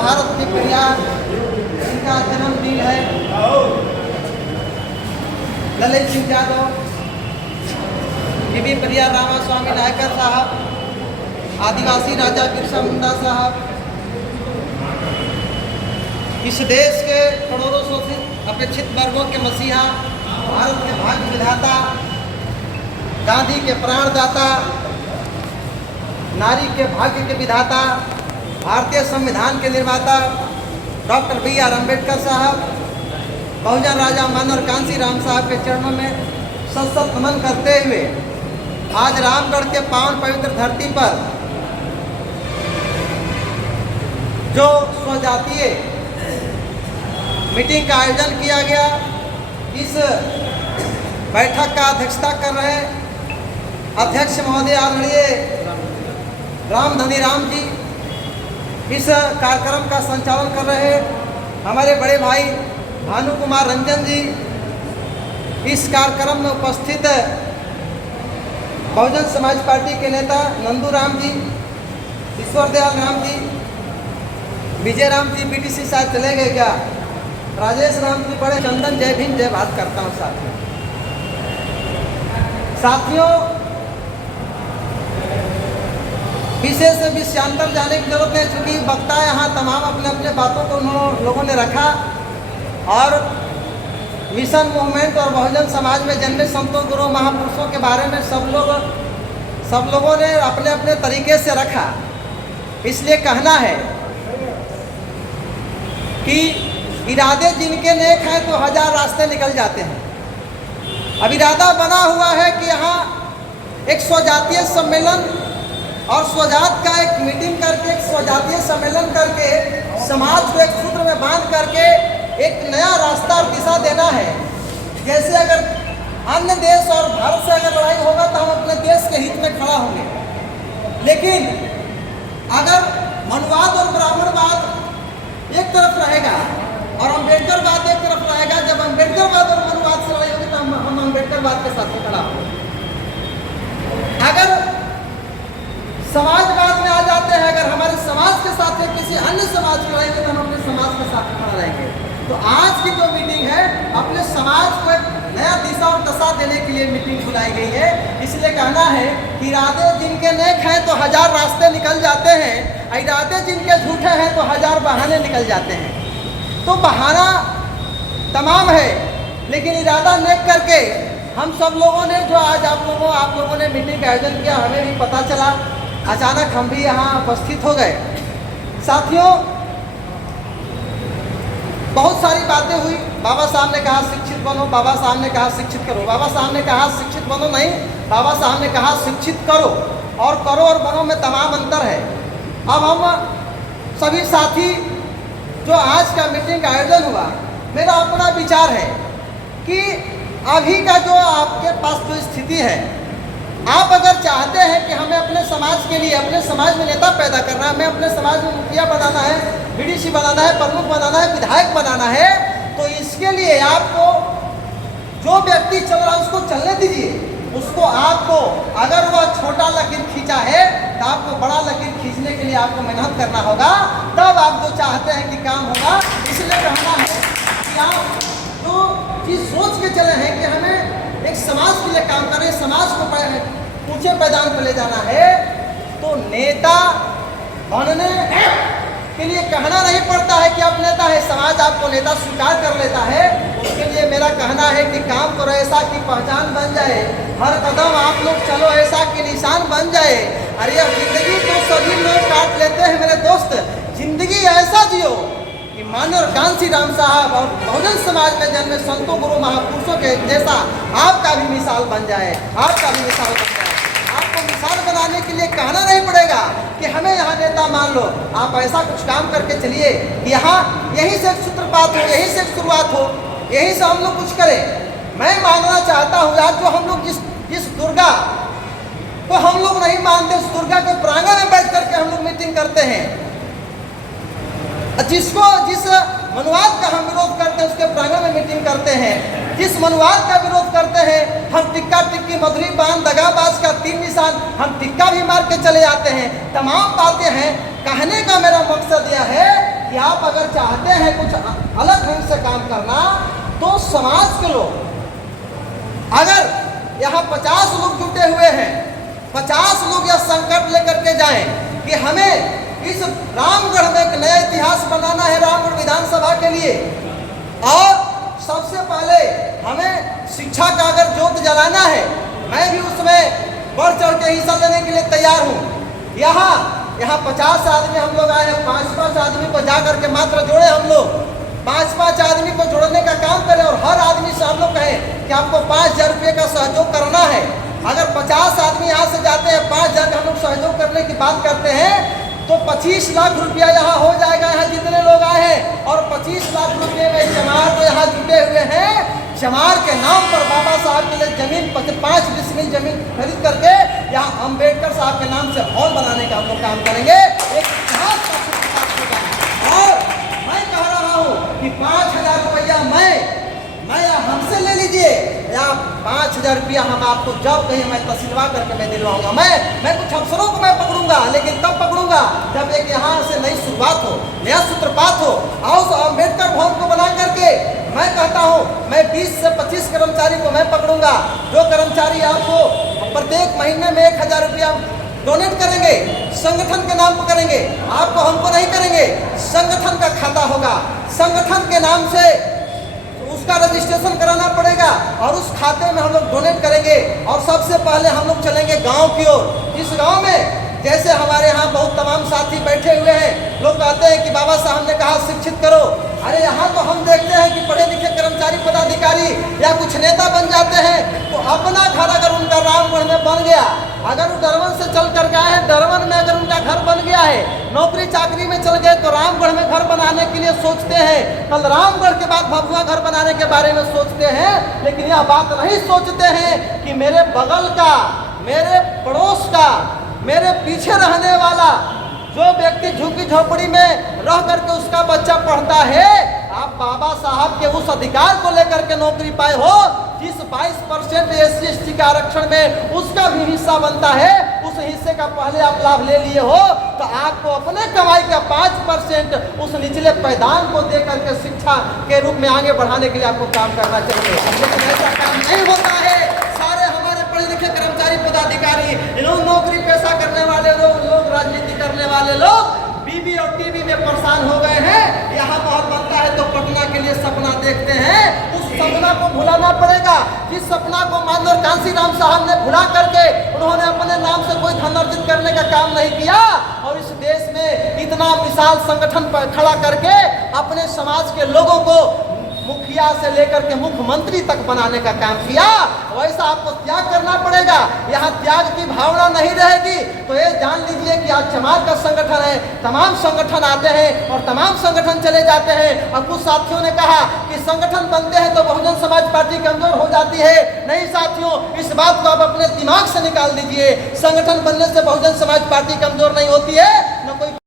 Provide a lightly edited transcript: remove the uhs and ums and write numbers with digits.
भारत के प्रिया, इनका जन्मदिन है। ललित सिंह यादव, बीबी प्रिया रामास्वामी नायकर साहब, आदिवासी राजा बिरसा मुंडा साहब, इस देश के करोड़ों शोषित अपेक्षित वर्गों के मसीहा, भारत के भाग्य विधाता, गांधी के प्राणदाता, नारी के भाग्य के विधाता, भारतीय संविधान के निर्माता डॉक्टर B.R. अम्बेडकर साहब, बहुजन राजा मनोहर कांसी राम साहब के चरणों में सशक्त नमन करते हुए आज रामगढ़ के पावन पवित्र धरती पर जो स्वजातीय मीटिंग का आयोजन किया गया, इस बैठक का अध्यक्षता कर रहे अध्यक्ष महोदय आदरणीय रामधनी राम जी, इस कार्यक्रम का संचालन कर रहे हमारे बड़े भाई भानु कुमार रंजन जी, इस कार्यक्रम में उपस्थित बहुजन समाज पार्टी के नेता नंदू राम जी, ईश्वर दयाल राम जी, विजय राम जी, BTC शायद चले गए क्या, राजेश राम जी, बड़े चंदन, जय भीम जय भारत करता हूँ साथियों। विषय से विषयांतर जाने की जरूरत है, चूँकि वक्ता यहाँ तमाम अपने अपने बातों को उन्होंने लोगों ने रखा और मिशन मूवमेंट और बहुजन समाज में जन्मे संतों गुरु महापुरुषों के बारे में सब लोगों ने अपने अपने तरीके से रखा। इसलिए कहना है कि इरादे जिनके नेक हैं तो हजार रास्ते निकल जाते हैं। अब इरादा बना हुआ है कि यहाँ एक स्वजातीय सम्मेलन और स्वजात का एक मीटिंग करके, एक स्वजातीय सम्मेलन करके समाज को एक सूत्र में बांध करके एक नया रास्ता और दिशा देना है। जैसे अगर अन्य देश और भारत से अगर लड़ाई होगा तो हम अपने देश के हित में खड़ा होंगे, लेकिन अगर मनुवाद और ब्राह्मणवाद एक तरफ रहेगा और अम्बेडकरवाद एक तरफ रहेगा, जब अम्बेडकरवाद और मनुवाद से लड़ाई होगी तो हम अम्बेडकरवाद के साथ खड़ा होंगे। अगर समाजवाद में आ जाते हैं, अगर हमारे समाज के साथ किसी अन्य समाज की लड़ाई होगी तो हम अपने समाज के साथ खड़ा रहेंगे। तो आज की जो मीटिंग है अपने समाज को एक नया दिशा और दशा देने के लिए मीटिंग बुलाई गई है। इसलिए कहना है कि इरादे जिनके नेक हैं तो हजार रास्ते निकल जाते हैं, इरादे जिनके झूठे हैं तो हजार बहाने निकल जाते हैं। तो बहाना तमाम है, लेकिन इरादा नेक करके हम सब लोगों ने जो आज आप लोगों ने मीटिंग का आयोजन किया, हमें भी पता चला, अचानक हम भी यहाँ उपस्थित हो गए। साथियों, बहुत सारी बातें हुई। बाबा साहब ने कहा शिक्षित बनो, बाबा साहब ने कहा शिक्षित करो, बाबा साहब ने कहा शिक्षित बनो नहीं, बाबा साहब ने कहा शिक्षित करो और बनो में तमाम अंतर है। अब हम सभी साथी जो आज का मीटिंग का आयोजन हुआ, मेरा अपना विचार है कि अभी का जो आपके पास जो स्थिति है, आप अगर चाहते हैं कि हमें अपने समाज के लिए, अपने समाज में नेता पैदा करना है, हमें अपने समाज में मुखिया बनाना है, BDC बनाना है, प्रमुख बनाना है, विधायक बनाना है, तो इसके लिए आपको जो व्यक्ति चल रहा है उसको चलने दीजिए। उसको आपको अगर वह छोटा लकीर खींचा है तो आपको बड़ा लकीर खींचने के लिए आपको मेहनत करना होगा, तब आप जो चाहते हैं कि काम होगा। इसलिए कहना है कि आप जो चीज़ सोच के चले हैं कि हमें एक समाज के लिए काम करें, समाज को ऊंचे पैदान पर ले जाना है, तो नेता बनने के लिए कहना नहीं पड़ता है कि आप नेता है, समाज आपको नेता स्वीकार कर लेता है। उसके लिए मेरा कहना है कि काम करो ऐसा कि पहचान बन जाए, हर कदम आप लोग चलो ऐसा कि निशान बन जाए। अरे अब जिंदगी तो सभी लोग काट लेते हैं मेरे दोस्त, जिंदगी ऐसा जियो कि माननीय कांसी राम साहब और बहुजन समाज में जन्मे संतों गुरु महापुरुषों के जैसा आपका भी मिसाल बन जाए, आपका भी मिसाल बन जाए। आपको मिसाल बनाने के लिए कहना नहीं पड़ेगा कि हमें यहाँ नेता मान लो, आप ऐसा कुछ काम करके चलिए कि यहाँ यहीं से एक सूत्रपात हो, यहीं से एक शुरुआत हो, यहीं से हम लोग कुछ करें। मैं मानना चाहता हूँ आज जो हम लोग जिस दुर्गा को हम लोग नहीं मानते, उस दुर्गा के प्रांगण में बैठ करके हम लोग मीटिंग करते हैं, जिस मनुवाद का हम विरोध करते हैं उसके प्रांगण में मीटिंग करते हैं, जिस मनुवाद का विरोध करते हैं हम टिक्का टिक्की मधुरी पान दगाबाज का 3 निशान हम टिक्का भी मार के चले जाते हैं। तमाम बातें हैं। कहने का मेरा मकसद यह है कि आप अगर चाहते हैं कुछ अलग ढंग से काम करना, तो समाज के लोग, अगर यहाँ 50 लोग जुटे हुए हैं, 50 लोग यह संकल्प लेकर के जाएं कि हमें इस रामगढ़ में एक नया इतिहास बनाना है रामगढ़ विधानसभा के लिए, और सबसे पहले हमें शिक्षा का अगर ज्योत जलाना है, मैं भी उसमें बढ़ चढ़ के हिस्सा लेने के लिए तैयार हूँ। यहाँ 50 आदमी हम लोग आए हैं, 5-5 आदमी को जा करके मात्र जोड़े हम लोग, 5-5 आदमी को जोड़ने का काम करें, और हर आदमी से हम लोग कहें कि आपको 5,000 रुपये का सहयोग करना है। अगर 50 आदमी यहाँ से जाते हैं, 5,000 का हम लोग सहयोग करने की बात करते हैं, तो 25 लाख रुपया यहाँ हो जाएगा, यहाँ जितने लोग आए हैं। और 25 लाख रुपये में चमार तो यहाँ जुटे हुए हैं, चमार के नाम पर बाबा साहब के लिए जमीन 5 डिसमिल जमीन खरीद करके यहाँ अम्बेडकर साहब के नाम से हॉल बनाने का हम लोग काम करेंगे। एक इतिहास का सूत्रपात होगा। और मैं कह रहा हूँ कि 5,000 रुपया मैं हमसे ले लीजिए, या 5,000 रुपया हम आपको जब कहीं मैं तस्लवा करके मैं दिलवाऊंगा। मैं कुछ अफसरों को मैं पकड़ूंगा, लेकिन तब पकड़ूंगा जब एक यहाँ से नई शुरुआत हो, नया सूत्रपात हो। और उस अम्बेडकर भवन को बना करके मैं कहता हूँ, मैं 20 से 25 कर्मचारी को मैं पकड़ूंगा, जो कर्मचारी आपको प्रत्येक महीने में 1,000 रुपया डोनेट करेंगे, संगठन के नाम पर करेंगे, आपको हमको नहीं करेंगे। संगठन का खाता होगा, संगठन के नाम से उसका रजिस्ट्रेशन कराना पड़ेगा, और उस खाते में हम लोग डोनेट करेंगे। और सबसे पहले हम लोग चलेंगे गांव की ओर। इस गांव में जैसे हमारे यहाँ बहुत तमाम साथी बैठे हुए हैं, लोग कहते हैं कि बाबा साहब ने कहा शिक्षित करो। अरे यहाँ तो हम देखते हैं कि पढ़े लिखे कर्मचारी पदाधिकारी या कुछ नेता बन जाते हैं, तो अपना घर अगर उनका रामगढ़ में बन गया, अगर वो डरवन से चल कर गए हैं, डरवन में अगर उनका घर बन गया है, नौकरी चाकरी में चल गए, तो रामगढ़ में घर बनाने के लिए सोचते हैं। कल रामगढ़ के बाद भभुआ घर बनाने के बारे में सोचते हैं, लेकिन यह बात नहीं सोचते हैं कि मेरे बगल का, मेरे पड़ोस का, मेरे पीछे रहने वाला जो व्यक्ति झुग्गी झोपड़ी में रह करके उसका बच्चा पढ़ता है, आप बाबा साहब के उस अधिकार को लेकर के नौकरी पाए हो, जिस 22% SC/ST के आरक्षण में उसका भी हिस्सा बनता है, उस हिस्से का पहले आप लाभ ले लिए हो, तो आपको अपने कमाई का 5% उस निचले पैदान को दे करके शिक्षा के रूप में आगे बढ़ाने के लिए आपको काम करना चाहिए। लेकिन ऐसा काम नहीं होता है। सारे हमारे पढ़े लिखे कर्मचारी पदाधिकारी, लोग नौकरी पेशा करने वाले लोग राजनीति करने वाले लोग बीबी और टीवी में परेशान हो गए हैं। यहाँ महल बनता है तो पटना के लिए सपना देखते हैं, उस सपना को भुलाना पड़ेगा। जिस सपना को माननीय कांसी राम साहब ने भुला करके उन्होंने अपने नाम से कोई धन अर्जित करने का काम नहीं किया, और इस देश में इतना विशाल संगठन पर खड़ा करके अपने समाज के लोगों को मुखिया से लेकर के मुख्यमंत्री तक बनाने का काम किया। वैसा आपको त्याग करना पड़ेगा। यहाँ त्याग की भावना नहीं रहेगी तो ये जान लीजिए कि आज चमार का संगठन है, तमाम संगठन आते हैं और तमाम संगठन चले जाते हैं। अब कुछ साथियों ने कहा कि संगठन बनते हैं तो बहुजन समाज पार्टी कमजोर हो जाती है। नहीं साथियों, इस बात को आप अपने दिमाग से निकाल दीजिए। संगठन बनने से बहुजन समाज पार्टी कमजोर नहीं होती है, न कोई